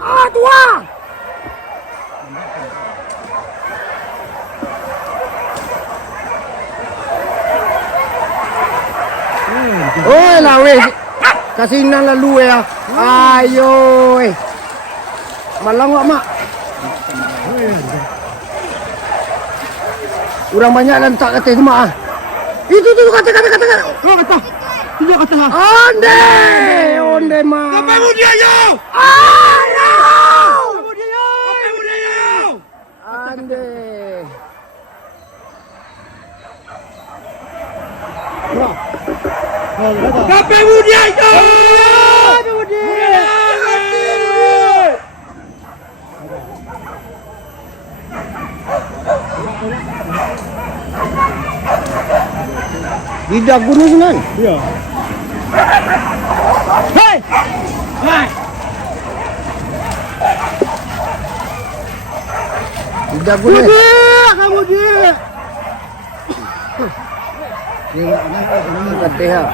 Ah, tua. Oi, lawe. Kasinan lalu ya. Ayo. Malang nggak mak? Kurang banyak lentak kata semua ah. Itu tuh kata. Oh, kata. Tidak kata. Onde mah. Apa mau dia yo? Ayo. Apa mau dia yo? Ande. Apa mau dia yo? Tidak guna senang. Iya. Hei! Hai! Tidak guna. Kamu dia. Kata